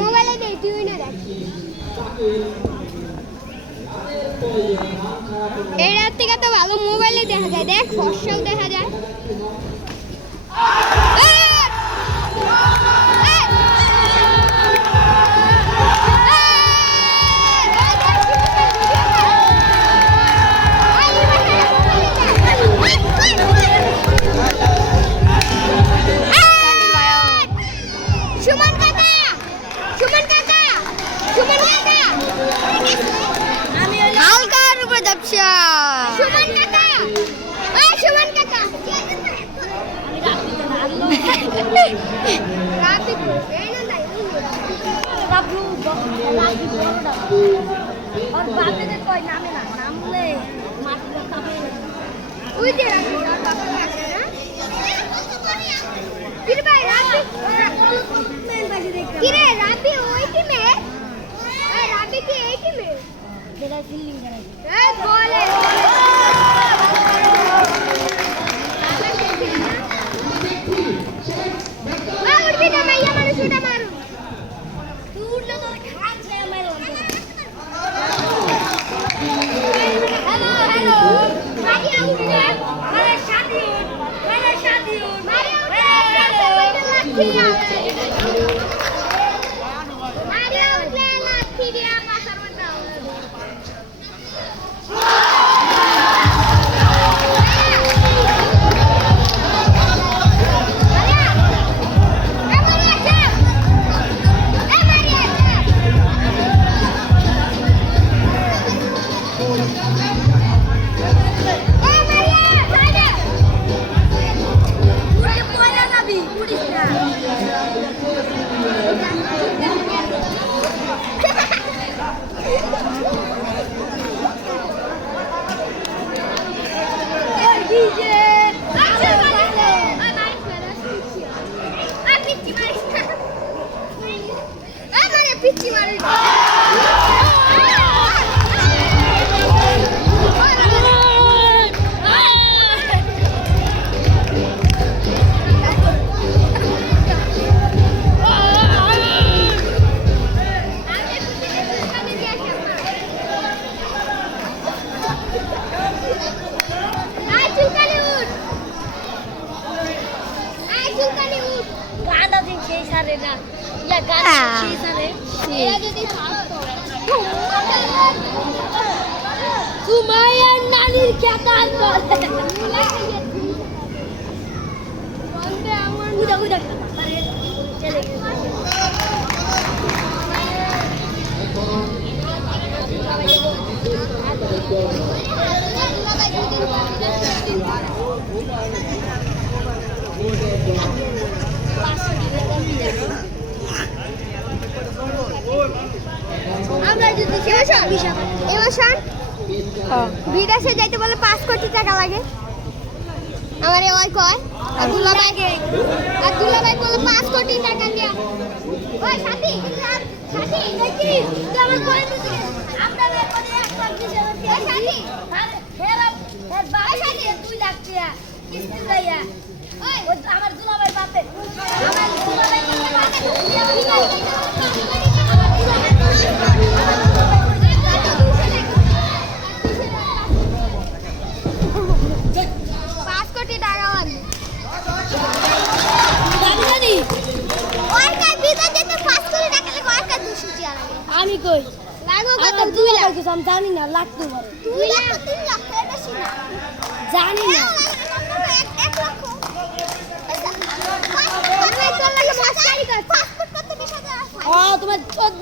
মোবাইলে দেখ তুই না দেখ এই রাত থেকে তো ভালো মোবাইলে দেখা যায়। দেখ, ফসল দেখা যায়। রাতে এই না নাই ওই যে রাতে আর বাবা আছে না কিরে ভাই রাতে কিরে রাতে ওই টিমে এই রাতে কি এই টিমে এই বলে 对呀 উঠ এরা যদি সুমাইয়ার নানির খেতার বলে। উদা উদা চলে গেছে আমরা যদি ইমোশন ইমোশন বিদেশে যাইতে বলে পাঁচ কোটি টাকা লাগে। আমার ওই কয়? দুলাভাই বলে পাঁচ কোটি টাকা দিয়া ওই সাথী সাথী দেখি। তুই আমার কয় দিতে আপনাদের কোনে এক লাখ বিশ হাজার সাথী। হেরা হের বাবা সাথে। 2 লাখ টাকা কিস্তি লইয়া ওই ওই আমার দুলাভাই আমি কই? লাগো কত দুই লাখ। লাখ আমি জানি না লাগতে পারে। দুই লাখ তিন লাখ বেশি না। জানি না এক লক্ষ পাসপোর্ট তোর লাগে পাঁচ তারিখ পাসপোর্ট করতে বিশ হাজার ও তোমার চোদ্দ পাসপোর্ট করতে বিশ হাজার টাকা চলে বাস, তুই কোনটা জানো ভালো জানি ও ভালো জানি তো বেশি জানেন ও পাসপোর্ট করতে পাসপোর্ট আমি জন্ম হয়েছি তো আমি তোমার কোনটা গেছে?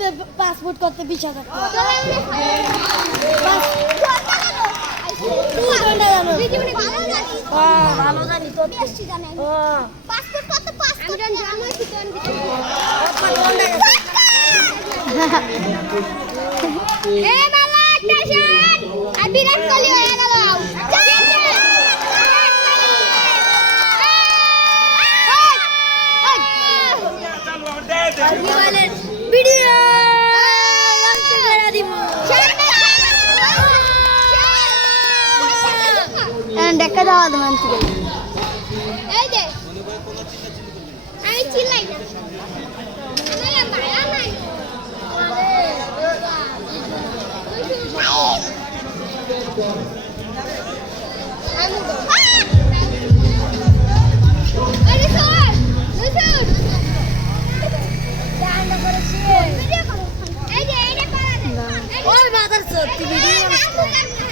এ মালা স্টেশন আর বিরাট কোহলি হয়ে গেল। মানে ডেকে দেওয়া দোকান থেকে এই যে আমি চিল্লাই না। ওর বাদার সত্যি ভিডিও